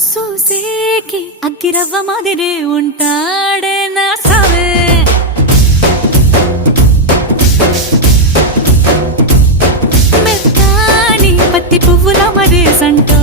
చూసేకి అగ్గిరవ్వ మాదిరే ఉంటాడే నా సావే. మెత్తాని పత్తి పువ్వుల మరే సంటో